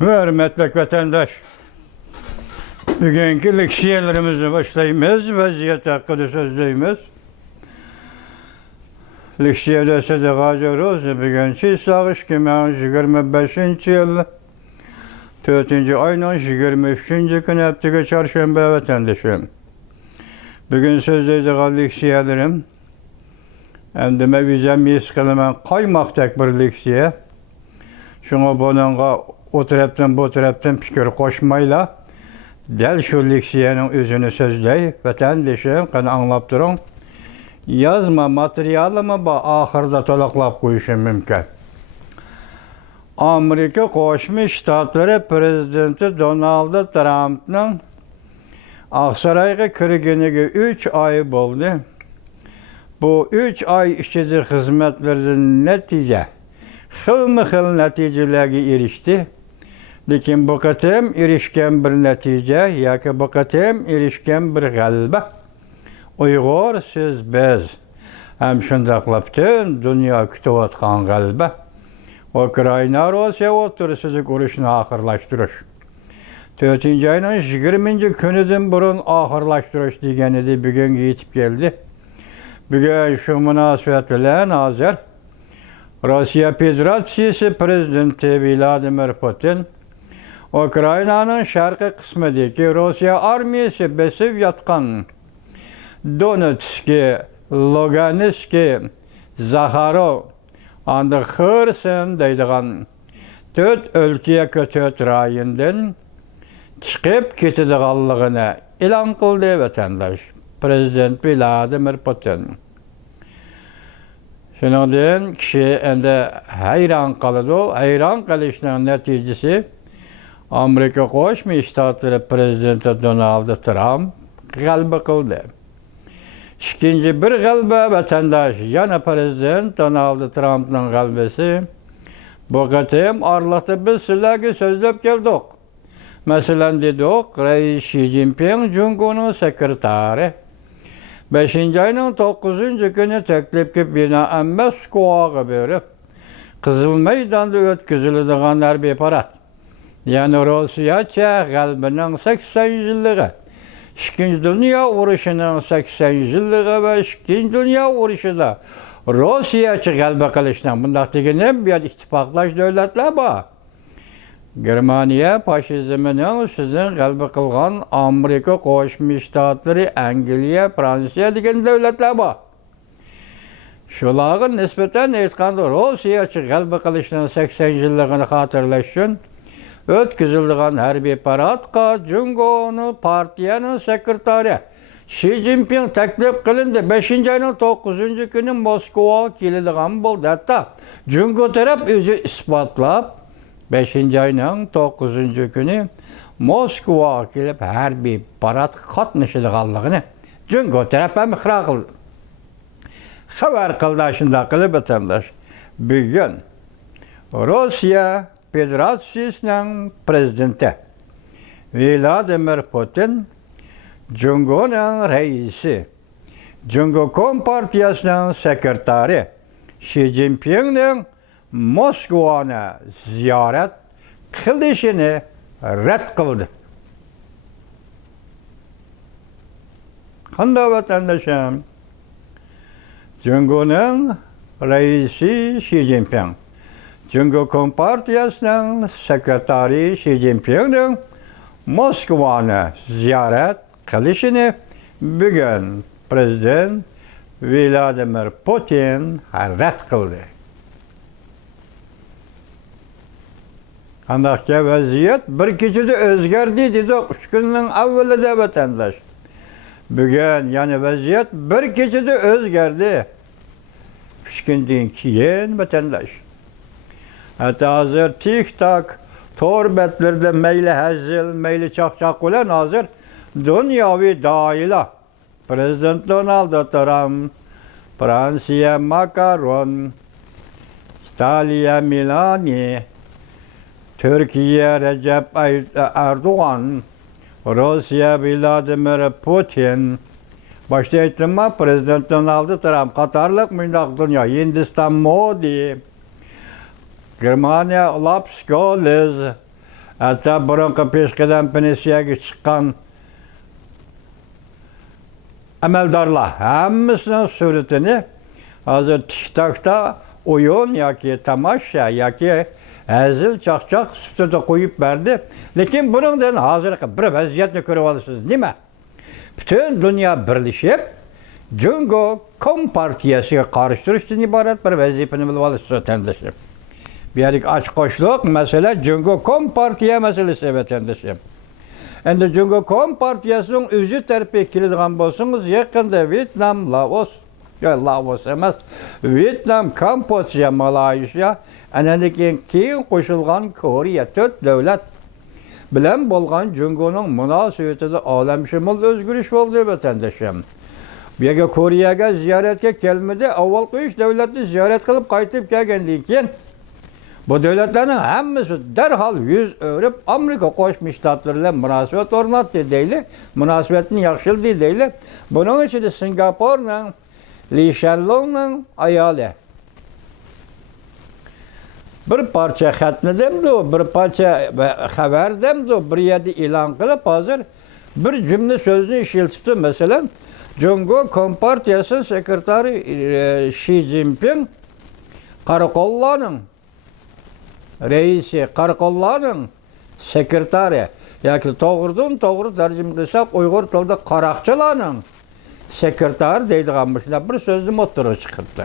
Hürmetli vatandaş, bugünkü leksiyelerimizi başlayımız, vaziyet hakkında sözleyimiz. Leksiyede sadakaca rozu bugünkü sağış kimen 25. yıl 4. ayının 23. günü haftaga çarşamba vatandaşım. Bugün sözleyeceğim leksiyelerim. Endime vizem yeskilimen kaymaktak bir leksiye. Şuna bununla o taraftan bu taraftan fikir koşmayla del şu leksiyenin özünü sözley vatandaşım kan anlap durun. Yazma materyalımı ahırda tolaklap koyuşum mümkün. Amerika Koşmuş Ştatları Prezidenti Donald Trump'ın Aksaray'a kirgeniga 3 ay oldu. Bu 3 ay işçi hizmetlerinin netice, xil neticelerge erişti. Lekin bu qatim erişken bir netice, yoki bu qatim erişken bir g'alaba. Uyg'ur siz biz ham shundaqlab butun dunyo kutayotgan g'alaba. Ukraina Rossiya o'rtasidagi urushni oxirlashtirish. 4. ayning 20. kunidan burun oxirlashtirish degan edi, bugun yetib keldi. Bugun shu munosabat bilan hozir Rossiya Federatsiyasi prezidenti Vladimir Putin Ukraina'nın sharqiy qismidagi Rossiya armiyasi besib yotgan Donetsk, Lugansk, Zakharov, anda Xerson deydigan 4 өлkeye 4 rayondan chiqib ketadiganligini e'lon qildi vatandaş. Prezident Vladimir Putin. Shuningdek, kishi endi hayron qoladi. Hayron qolishning natijasi Amerika Qo'shma Shtatlar prezidenti Donald Trump g'alaba qildi. İkinci bir g'alaba vatandaş, yana prezident Donald Trump'ның g'alabasi. Bu qatim arlıqda biz sizlarga so'zlab keldik. Masalan dedik, Reis Xi Jinping Jungo'nun sekretari 5. ayının 9. günü teklifki binaen Moskvaga berip, Kızıl Meydan'da ötküzülüdüğün harbiy parad. Yani Rossiyacha g'alabının 80 yıllığı. İkinci Dünya Urushining 80 yıllığı ve İkinci Dünya Urushi'da Rossiyacha g'alaba qilishdan bundaq degan bir ittifoqlash davlatlar bor. Germaniya faşizminin sizin g'alaba qilgan Amerika Qo'shma Shtatlari, Angliya, Fransiya degan davlatlar bor. Shularga nisbatan aytganda Rossiyacha g'alaba qilishning 80 yilligini xotirlash uchun o'tkazilgan harbiy paradga Jungo'nun partiyanın sekretari Xi Jinping taklif qilindi. 5. ayının 9. günü Moskvaga keladigan bo'ldi. Hatta Jungo taraf o'zi isbotlab 5. ayının 9. günü Moskvaga kelib harbiy parad qatnashadiganligini Jungo taraf ham iqror qildi. Xabar qildi shunday qilib vatandaş. Bugun Rossiya Federatsiyasining prezidenti Vladimir Putin, Jungo'nun reisi, Jungo Kompartiyasining sekretari Xi Jinping'ning Moskvani ziyorat qilishini rad qildi. Qanday vatandaşım? Jungo'nun reisi Xi Jinping, Jungo Kompartiyasining sekretari Xi Jinping'ning Moskvani ziyorat qilishini bugun prezident Vladimir Putin rad qildi. Qandaqki vaziyat bir kechada o'zgardi dedi 3 kunning avvalida vatandaş. Bugun yani vaziyat bir kechada o'zgardi. 3 kundan keyin vatandaş. Hatta hazır TikTok, torbetlerinde meyli hazil, meyli çakçak olan hazır dünyavi dahila. Prezident Donald Trump, Fransiya Macron, İtalya Meloni, Türkiye Recep Erdoğan, Rusya Vladimir Putin, başta aytdim Prezident Donald Trump, Katarlık mündaq dünya, Hindistan Modi, Germania Olaf Scholz, Hatta burunqi peshqadam pensiyaga chiqqan amaldorlar hammasining suratini hozir TikTokda oyun yoki tomosha yoki hazil chaqchaq sifatida qo'yib berdi. Lekin buningdan hozirgi bir vaziyatni ko'rib olasiz. Nima? Butun dunyo birlashib Jungo Kompartiyasiga qarshi turishdan iborat bir vazifani bilib olasiz vatandoshlar. Bu yerlik ochiq-ochiq masala Jungo Kompartiya masalasi vatandoshlar. Endi Jungo Kompartiyasining o'zi tarafiga keladigan bo'lsangiz, yaqinda Vyetnam, Laos emas, Vyetnam, Kambodsha, Malayziya, anandan keyin qo'shilgan Koreya 4 davlat bilan bo'lgan Jungoning munosabatida olamshumul o'zgarish bo'ldi vatandoshim. Bu yerga Koreyaga ziyoratga kelmadi, avvalgi 3 davlatni ziyorat qilib qaytib kelgandan keyin bu davlatlarning hammasi darhol yüz o'rib Amerika Qo'shma Shtatlari bilan munosabat o'rnatdi deyli, munosabatni yaxshildi deyli. Buning ichida Singapurning Lee Shanlongning ayoli bir parcha xatni demdi, bir parcha xabar demdi, bir yerda e'lon qilib hozir bir jumla so'zni ishlatibdi. Masalan, Jungo Kompartiyasi sekretari Xi Jinping Qarakollarning reisi, Qarakollarning sekretari yoki to'g'ridan-to'g'ri tarjima qilsak Uyg'ur tilida qaroqchilarning sekretari deydigan bir so'zni o'ttirib chiqibdi.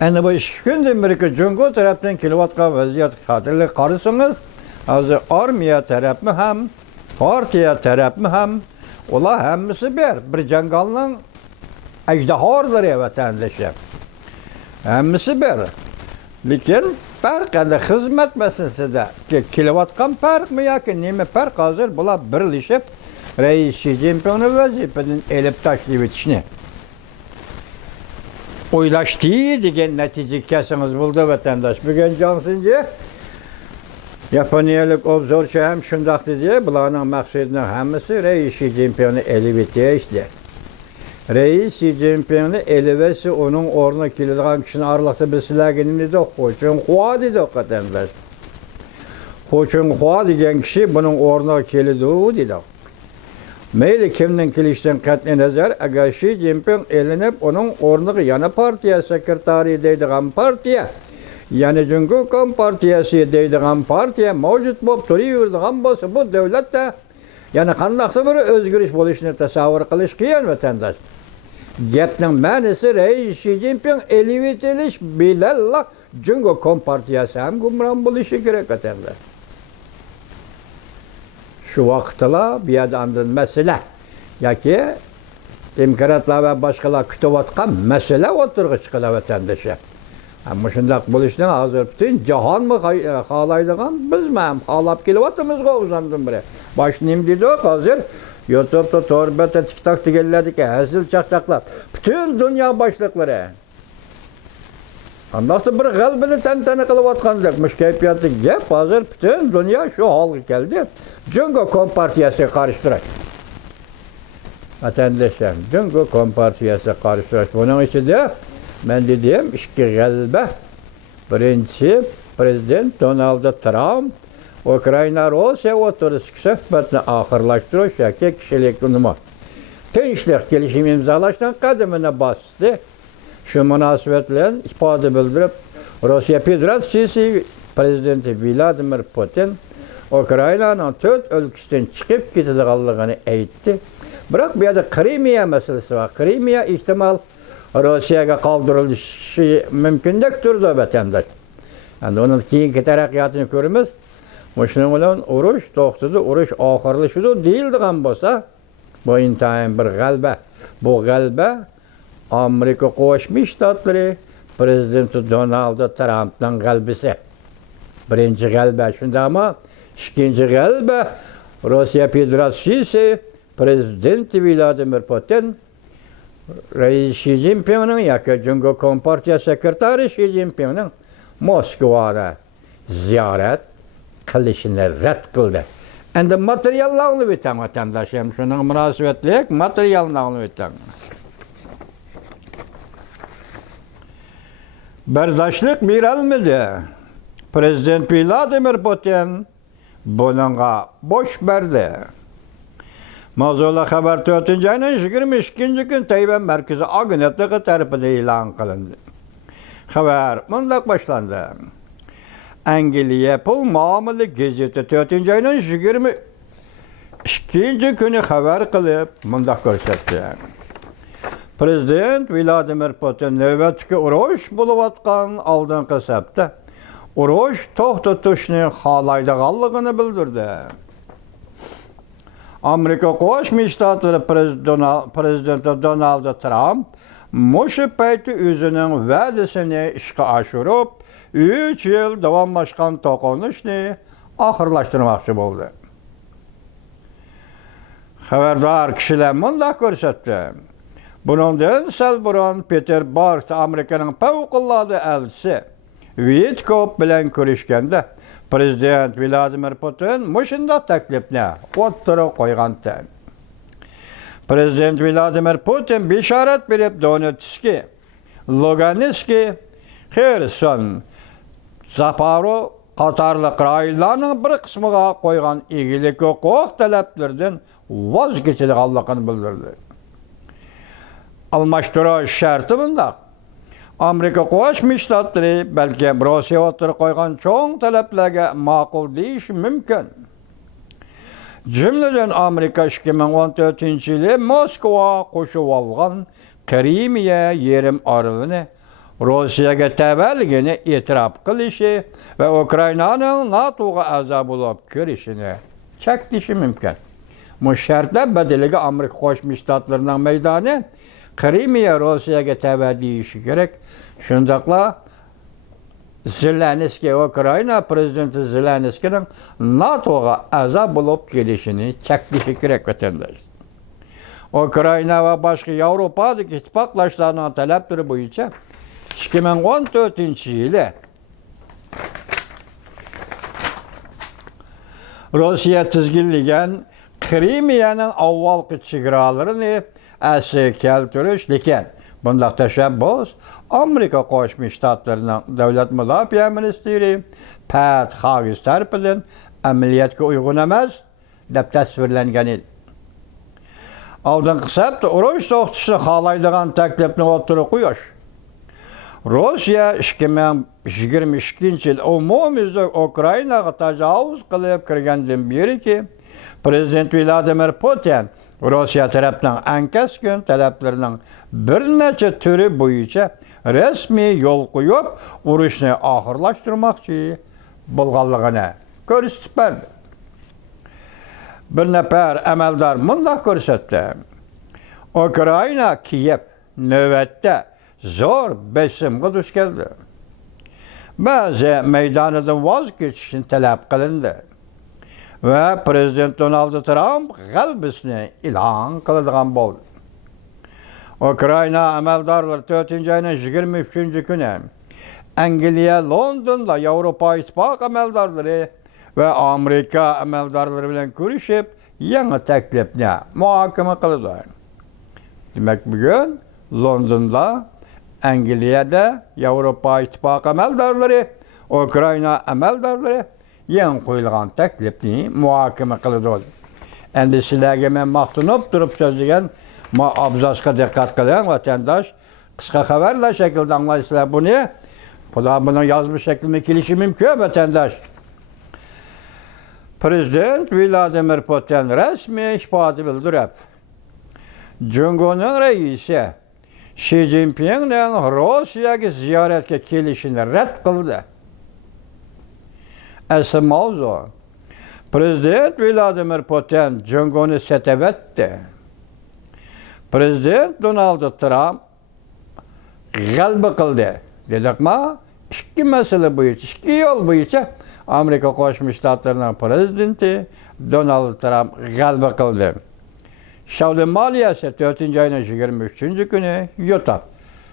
Endi bu 2 kundan beri Jungo tarafdan kelayotgan vaziyat qadrli qarasangiz, hozir armiya tarafmi ham, partiya tarafmi ham, ular hammasi bir jangalning ajdahorlari vatandoshlar. Hammasi bir. Lekin farq endi xizmat masalasida kelayotgan farqmi yoki nima farq hozir bular birlashib Reis Xi Jinpingning vazifadan elib tashlab etishni o'ylashdi degan natijaga kelsangiz bo'ldi vatandosh. Bugun Jonsinji Yaponiyalik obzorchi ham shundoq dedi, bularning maqsadining hammasi Reis Xi Jinpingni elib etishdi. Reis Xi Jinpingni elivesi onun o'rniga keladigan kishini aralasa bilsizlarga nima dedi? Xo'chunxua dedi vatandosh. Xo'chunxua degan kishi buning o'rniga keladi dedi. Mayli kimning kelishidan qat'iy nazar, agar Xi Jinping elinib, uning o'rniga yana partiya sekretari deydigan partiya, yana Jungo Kompartiyasi deydigan partiya mavjud bo'lib turaveradigan bo'lsa, bu davlatda yana qandaqsa bir o'zgarish bo'lishini tasavvur qilish qiyin vatandosh. Gapning ma'nosi Reis Xi Jinping elib etilish bilalla Jungo Kompartiyasi ham gumron bo'lishi kerak vatandosh. Şu vaqtlar bu yerda andin masala yoki demokratlar va boshqalar kutayotgan masala o'tirg'i chiqadi vatandoshlar. Ammo shundaq bo'lishni hozir butun jahonmi xohlaydigan, bizmi ham xohlab kelyapmiz-ku o'zimdan biri. Boshnim dedi hozir YouTube'da, Torbada, TikTok deganlardagi hazil chaqchaqlar butun dunyo boshliqlari Andaqda bir g'albini tantana qilayotgandek mushkayfiyatli gap hozir butun dunyo shu holga keldi. Jungo Kompartiyasiga qarshi turish. Vatandoshlar, Jungo Kompartiyasiga qarshi turish. Buning ichida men dedim, 2 g'alba. Birinchi prezident Donald Trump Ukraina Rossiya o'rtasidagi suhbatni oxirlashtirish yoki kishilik nima tinchlik kelishim imzolashdan qadamini bosdi. Şu munosabat bilan ifoda bildirib, Rossiya Federatsiyasi prezidenti Vladimir Putin Ukrainaning 4 o'lkasidan chiqib ketadiganligini aytdi. Biroq bu yerda Krimiya masalasi va Krimiya ehtimol Rossiyaga qoldirilishi mumkindek turdi vatandosh. Endi uning keyingi taraqqiyotini ko'ramiz. Shuning bilan urush to'xtadi, urush oxirlashdi deyildigan bo'lsa, bu intayin bir g'alaba. Bu g'alaba Amerika Qo'shma Shtatlari prezidenti Donald Trumpning g'alabasi. Birinchi g'alaba shundami? Ikkinchi g'alaba Rossiya Federatsiyasi prezidenti Vladimir Putin Reis Xi Jinpingning yoki Jungo Kompartiyasi sekretari Xi Jinpingning Moskvaga ziyorat qilishini rad qildi. Endi materiallarni bitam vatandoshim, shuning munosabatlik materiallarni bitam. Bardoshlik berolmadi. Prezident Vladimir Putin bununla boş verdi. Mavzula xabar 4 ayının 22 gün Tayvan Merkezi Agentliği tarafından ilan kılındı. Xabar mundaq başlandı. Angliya pul muamele gazeti 4 ayının 22 günü xabar qilib mundaq ko'rsatdi. Prezident Vladimir Putin navbatdagi urush bo'layotgan oldingi hafta urush to'xtatishni xohlaydiganligini bildirdi. Amerika Qo'shma Shtatlari prezidenti Donald Trump mushu payti o'zining va'dasini ishga oshirib, 3 yil davomlashgan to'qnashuvni oxirlashtirmoqchi bo'ldi. Xabardor kishilar mundaq ko'rsatdi. Bundan sal burun Peterburgda Amerikaning favqulodda elchisi Vitkov bilan ko'rishganda Prezident Vladimir Putin mushunda taklifni o'ttirib qo'ygandi. Prezident Vladimir Putin bishorat berib Donetsk, Lugansk, Xerson, Zaporoj qatorliq rayonlarning bir qismiga qo'ygan egilik huquq talablaridan voz kechadiganligini bildirdi. Almashtirish sharti bundaq. Amerika Qo'shma Shtatlari balki Rossiya o'tirib qo'ygan cho'ng talablarga ma'qul deyish mumkin. Jumladan Amerika 2014-yili Moskva qo'shib olgan Krimiya yerim orolini Rossiyaga taballigini e'tirof qilishi va Ukrainaning NATOga a'zo bo'lib kirishini cheklashi mumkin. Bu shartlar badaliga Amerika Qo'shma Shtatlarining maydoni Krimiya Rossiyaga tabe deyishi kerak. Shundaqla Zelenskiy Ukraina prezidenti Zelenskiyning NATOga a'zo bo'lib kelishini cheklashi kerak vatandosh. Ukraina va boshqa Yevropadagi ittifoqdoshlarning talablari bo'yicha 2014-yili Rossiya tizginlagan Krimiyaning avvalgi chegaralarini asli keltirish lekin bundaq tashabbus Amerika Qo'shma Shtatlarining davlat mudofaa ministri Pat Hughes tomonidan amaliyotga uyg'un emas deb tasvirlangan edi. Oldingi hafta urush to'xtatishni xohlaydigan taklifni o'tirib qo'yish. Rossiya 2022-yil umumyuzda Ukrainaga tajovuz qilib kirgandan beriki, Prezident Vladimir Putin Rossiya tarafining ankaskin talablarining bir necha turi bo'yicha rasmiy yo'l qo'yib, urushni oxirlashtirmoqchi bo'lganligini ko'rsatib berdi. Bir nafar amaldor mundaq ko'rsatdi. Ukraina Kiyev navbatda zo'r besimga duch keldi. Ba'zi maydonidan voz kechishni talab qilindi. Ve Prezident Donald Trump g'alabasini e'lon qiladigan bo'ldi. Ukraina amaldorlari 4-ayning 23-kuni Angliya, Londonda Yevropa ittifoqi amaldorlari ve Amerika amaldorlari bilan ko'rishib, yangi taklifni muhokama qildi. Demak, bugun Londonda, Angliyada Yevropa ittifoqi amaldorlari, Ukraina amaldorlari yan qo'yilgan taklifni muhokama qildi. Endi sizlarga men maqtanib turib so'zlagan abzasga diqqat qiling vatandosh. Qisqa xabarlar shaklida anglaysizlar buni. Xudo buni yozma shaklda kelishi mumkin vatandosh. Prezident Vladimir Putin rasmiy ifoda bildirib, Jungoning raisi Xi Jinpingning Rossiyaga ziyoratga kelishini rad qildi. Asıl mavzu. Prezident Vladimir Putin Jungoni satabatdi. Prezident Donald Trump g'alaba qildi. Dedikmi? Ikki masala bo'yicha, ikki yo'l bo'yicha Amerika Qo'shma Shtatlarining prezidenti Donald Trump g'alaba qildi. Saudi maliyasi 4-ayning 23-kuni yo'tib.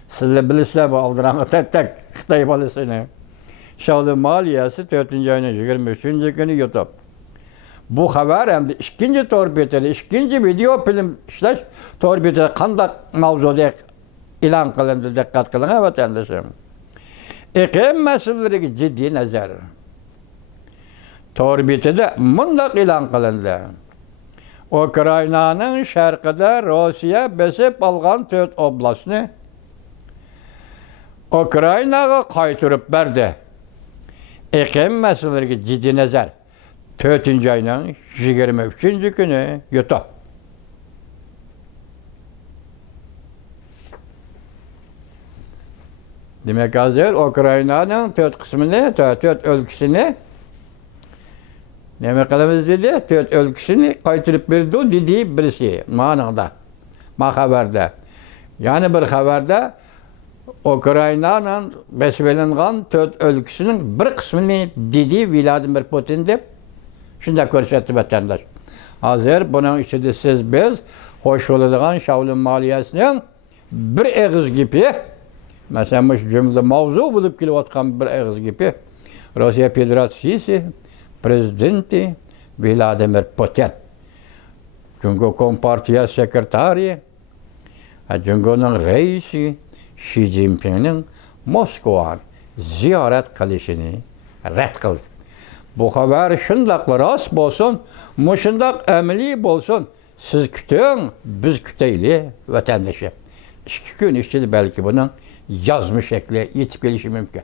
Sizlar bilasizlar bu oldirangi tak Xitoy bolasini. Saudi maliyasi 4-ayning 23-kuni yo'tib. Bu xabar hamda ikkinchi to'rbetali, ikkinchi video film ishlash to'rbetali qanday mavzuda e'lon qilindi diqqat qiling vatandoshlar. iqlim meseleleriga ciddi nazar. Torbitida mundaq e'lon qilindi. Ukrainaning sharqida Rossiya besib olgan 4 oblastni Ukrainaga qaytarib berdi. Iqlim meseleleriga ciddi nazar. 4-ayning 23-kuni YouTube. Demek hazır Ukrayna'nın 4 kısmını, 4 ülkesini neme kılımız dedi, 4 ülkesini kaytırıp verdi o dediği birisi manada, haberde. Yani bir haberde Ukrayna'nın besbelengan 4 ülkesinin bir kısmını dediği Vladimir Putin deyip şunda körsetti vatandaş. Hazır bunun içinde siz biz hoş olacağın Şavlun maliyesinin bir ağız gibi mesela bu cümle mavzu bulup kilovatkan bir ağız gibi Rusya Federasyonu Prezidenti Vladimir Putin. Çünkü Kompartiya sekreteri, Cumhur'un reisi Xi Jinping'in Moskova'nı ziyaret kılışını red kıldı. Bu haber şundakla rast bolsun, muşundak emeli bolsun. Siz kütün, biz küteyli vatandaşı. 2 gün içinde belki bunun yazmış şekli yetip gelişi mümkün.